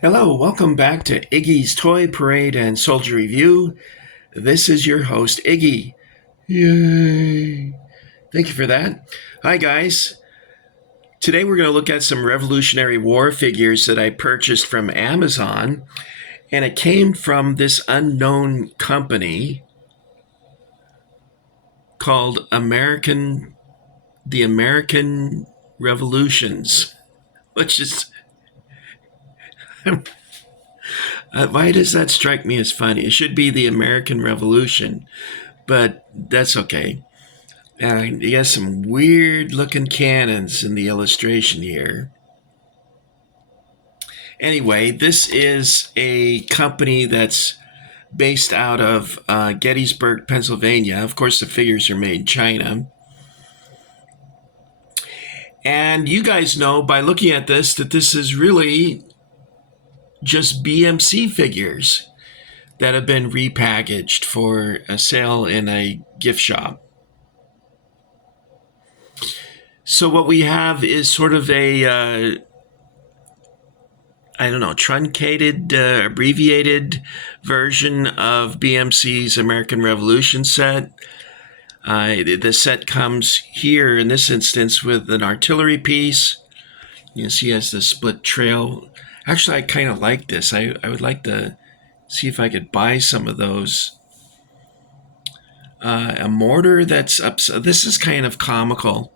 Hello, welcome back to Iggy's Toy Parade and Soldier Review. This is your host, Iggy. Yay! Thank you for that. Hi, guys. Today we're going to look at some Revolutionary War figures that I purchased from Amazon, and it came from this unknown company called the American Revolutions, which is why does that strike me as funny? It should be the American Revolution, but that's okay. And you got some weird looking cannons in the illustration here. Anyway, this is a company that's based out of Gettysburg, Pennsylvania. Of course, the figures are made in China. And you guys know by looking at this that this is really just BMC figures that have been repackaged for a sale in a gift shop. So what we have is sort of a truncated, abbreviated version of BMC's American Revolution set. The set comes here in this instance with an artillery piece. You can see it has the split trail. Actually, I kind of like this. I would like to see if I could buy some of those. A mortar that's up. This is kind of comical.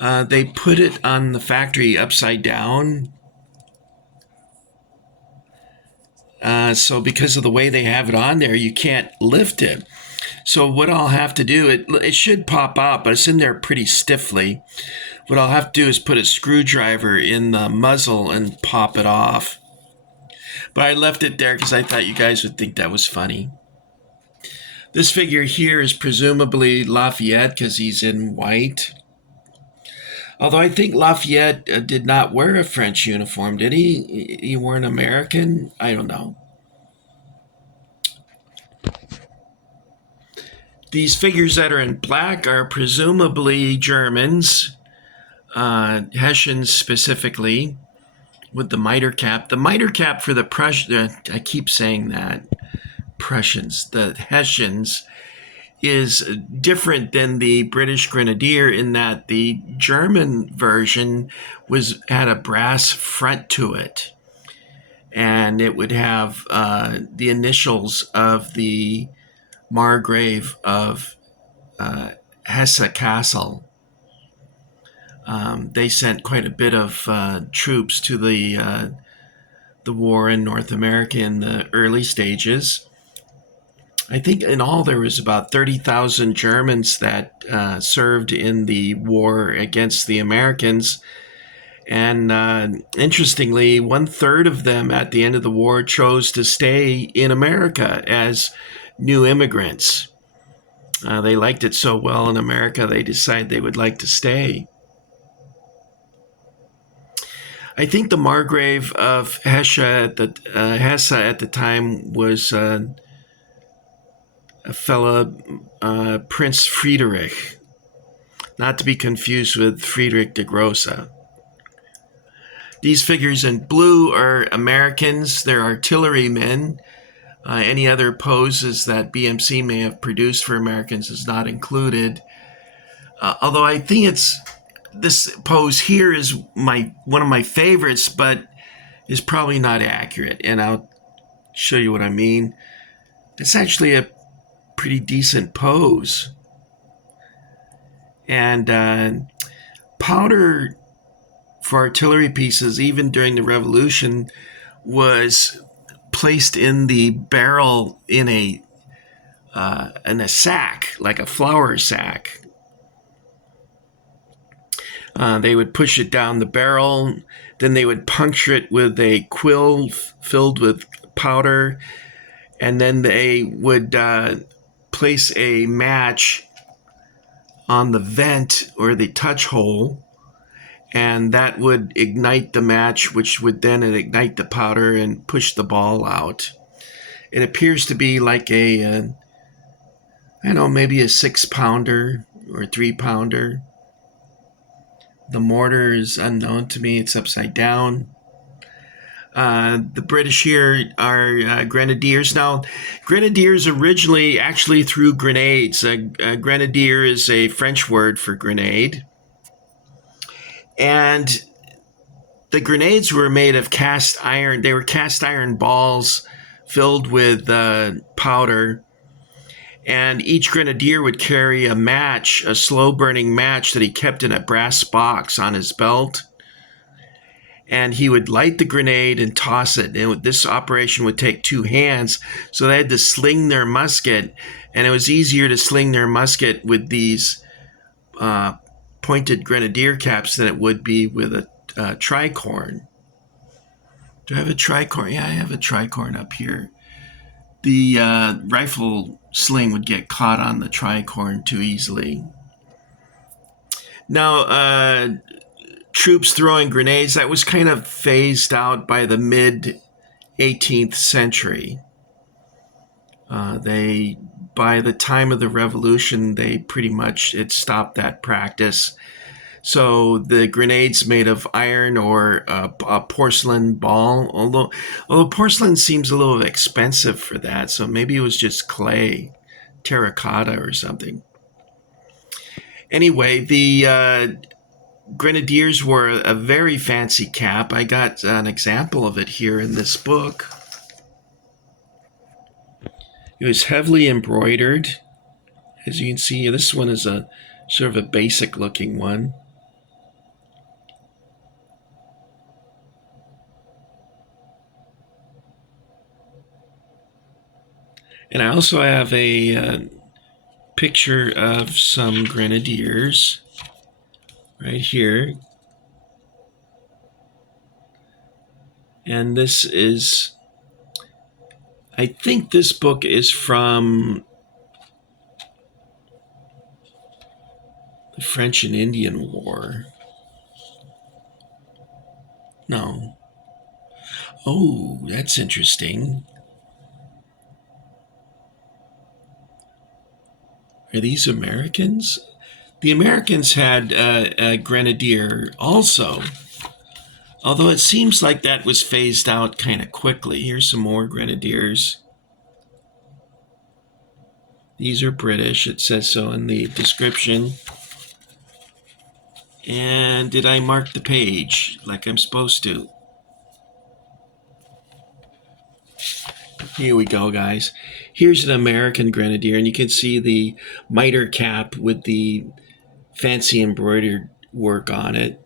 They put it on the factory upside down. So because of the way they have it on there, you can't lift it. So what I'll have to do, it should pop out, but it's in there pretty stiffly. What I'll have to do is put a screwdriver in the muzzle and pop it off. But I left it there because I thought you guys would think that was funny. This figure here is presumably Lafayette because he's in white. Although I think Lafayette did not wear a French uniform, did he? He wore an American? I don't know. These figures that are in black are presumably Germans, Hessians specifically, with the mitre cap. The mitre cap for the Prussians, I keep saying that, Prussians, the Hessians, is different than the British Grenadier in that the German version had a brass front to it, and it would have the initials of the Margrave of Hesse Castle. They sent quite a bit of troops to the war in North America in the early stages. I think in all there was about 30,000 Germans that served in the war against the Americans. And interestingly, 1/3 of them at the end of the war chose to stay in America as new immigrants. They liked it so well in America, they decided they would like to stay. I think the Margrave of Hesse at the time was a fellow Prince Friedrich, not to be confused with Friedrich de Grosse. These figures in blue are Americans. They're artillerymen. Any other poses that BMC may have produced for Americans is not included. Although I think this pose here is one of my favorites, but is probably not accurate. And I'll show you what I mean. It's actually a pretty decent pose. And powder for artillery pieces, even during the Revolution, was placed in the barrel in a sack, like a flour sack. They would push it down the barrel, then they would puncture it with a quill filled with powder, and then they would place a match on the vent or the touch hole, and that would ignite the match, which would then ignite the powder and push the ball out. It appears to be like maybe a 6-pounder or a 3-pounder. The mortar is unknown to me. It's upside down. The British here are grenadiers. Now, grenadiers originally actually threw grenades. Grenadier is a French word for grenade. And the grenades were made of cast iron. They were cast iron balls filled with powder. And each grenadier would carry a match, a slow-burning match that he kept in a brass box on his belt. And he would light the grenade and toss it. And this operation would take 2 hands, so they had to sling their musket, and it was easier to sling their musket with these pointed grenadier caps than it would be with a tricorn. Do I have a tricorn? Yeah, I have a tricorn up here. The rifle sling would get caught on the tricorn too easily. Now, troops throwing grenades, that was kind of phased out by the mid-18th century. By the time of the Revolution, they pretty much it stopped that practice. So the grenades made of iron or a porcelain ball, although porcelain seems a little expensive for that, so maybe it was just clay, terracotta or something. Anyway, the grenadiers wore a very fancy cap. I got an example of it here in this book. It was heavily embroidered. As you can see, this one is a sort of a basic looking one. And I also have a picture of some grenadiers right here. And this is, I think this book is from the French and Indian War. No. Oh, that's interesting. Are these Americans? The Americans had a grenadier also, although it seems like that was phased out kind of quickly. Here's some more grenadiers. These are British. It says so in the description. And did I mark the page like I'm supposed to? Here we go, guys. Here's an American grenadier, and you can see the mitre cap with the fancy embroidered work on it.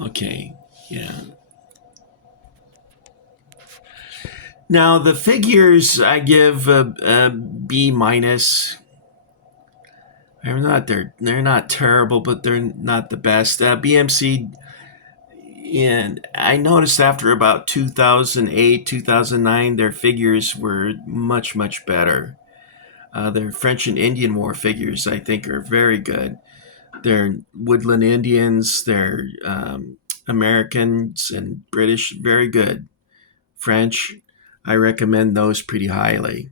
Okay, yeah. Now the figures I give a B minus. They're not terrible, but they're not the best. BMC, and I noticed after about 2008, 2009, their figures were much, much better. Their French and Indian War figures, I think, are very good. They're woodland Indians, they're Americans and British, very good. French, I recommend those pretty highly.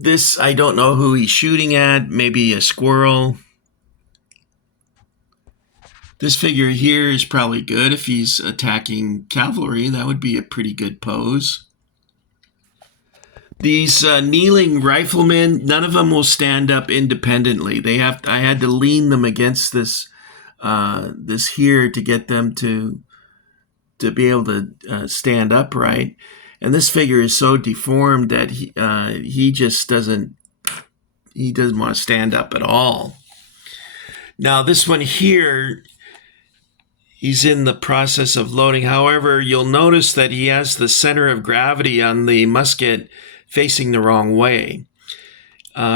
This, I don't know who he's shooting at, maybe a squirrel. This figure here is probably good if he's attacking cavalry. That would be a pretty good pose. These kneeling riflemen, none of them will stand up independently. I had to lean them against this here to get them to be able to stand upright. And this figure is so deformed that he just doesn't want to stand up at all. Now this one here, he's in the process of loading. However, you'll notice that he has the center of gravity on the musket facing the wrong way.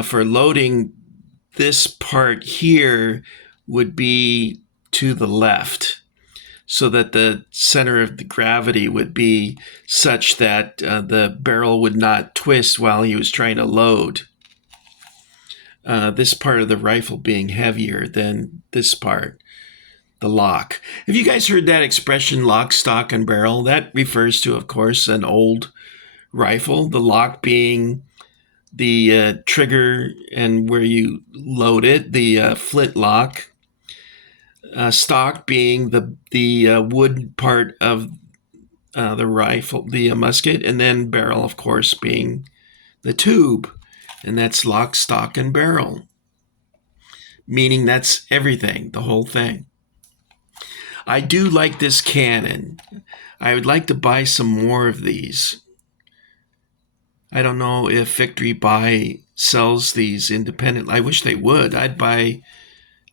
For loading, this part here would be to the left, so that the center of the gravity would be such that the barrel would not twist while he was trying to load. This part of the rifle being heavier than this part. the lock. Have you guys heard that expression, lock, stock, and barrel? That refers to, of course, an old rifle, the lock being the trigger and where you load it, the flintlock, stock being the wood part of the rifle, the musket, and then barrel, of course, being the tube. And that's lock, stock, and barrel, meaning that's everything, the whole thing. I do like this cannon. I would like to buy some more of these. I don't know if Victory Buy sells these independently. I wish they would. I'd buy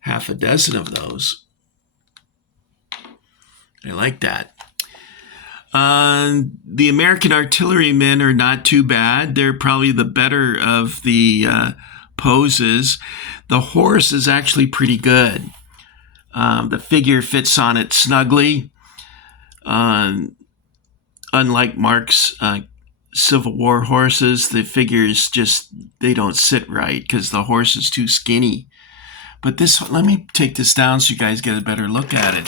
half a dozen of those. I like that. The American artillerymen are not too bad. They're probably the better of the poses. The horse is actually pretty good. The figure fits on it snugly. Unlike Mark's Civil War horses, the figures they don't sit right because the horse is too skinny. But this, let me take this down so you guys get a better look at it.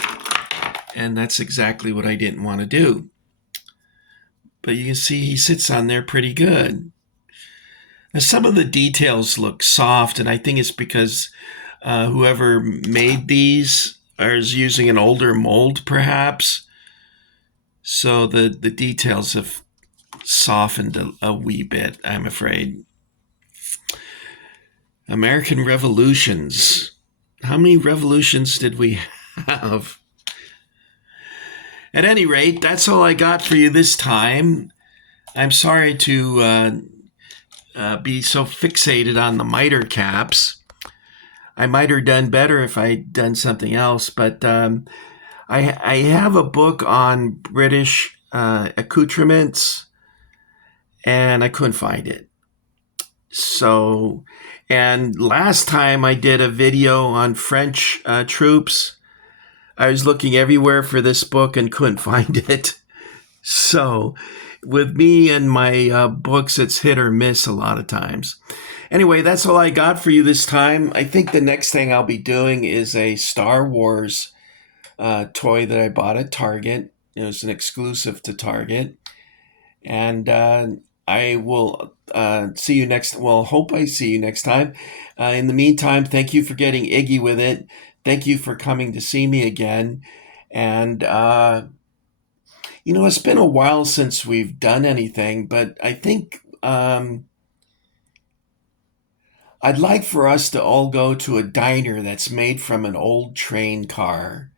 And that's exactly what I didn't want to do. But you can see he sits on there pretty good. Now, some of the details look soft, and I think it's because whoever made these is using an older mold, perhaps. So the details have softened a wee bit, I'm afraid. American revolutions. How many revolutions did we have? At any rate, that's all I got for you this time. I'm sorry to be so fixated on the miter caps. I might have done better if I'd done something else, but I have a book on British accoutrements, and I couldn't find it. So, and last time I did a video on French troops. I was looking everywhere for this book and couldn't find it. So with me and my books, it's hit or miss a lot of times. Anyway, that's all I got for you this time. I think the next thing I'll be doing is a Star Wars toy that I bought at Target. It was an exclusive to Target. And I will see you next. Well, hope I see you next time. In the meantime, thank you for getting Iggy with it. Thank you for coming to see me again. And, it's been a while since we've done anything, but I think I'd like for us to all go to a diner that's made from an old train car.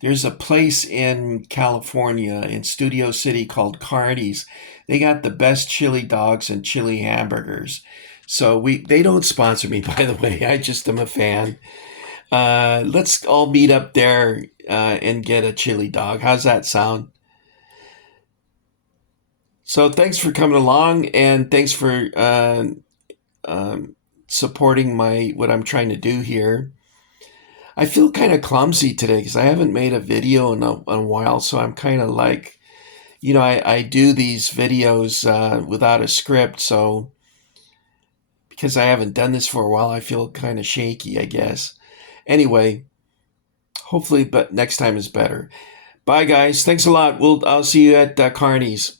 There's a place in California, in Studio City, called Armies. They got the best chili dogs and chili hamburgers. So they don't sponsor me, by the way. I just am a fan. Let's all meet up there and get a chili dog. How's that sound? So thanks for coming along, and thanks for supporting what I'm trying to do here. I feel kind of clumsy today because I haven't made a video in a while, so I'm kind of like, I do these videos without a script, so because I haven't done this for a while, I feel kind of shaky, I guess. Anyway, hopefully, but next time is better. Bye, guys. Thanks a lot. I'll see you at Carney's.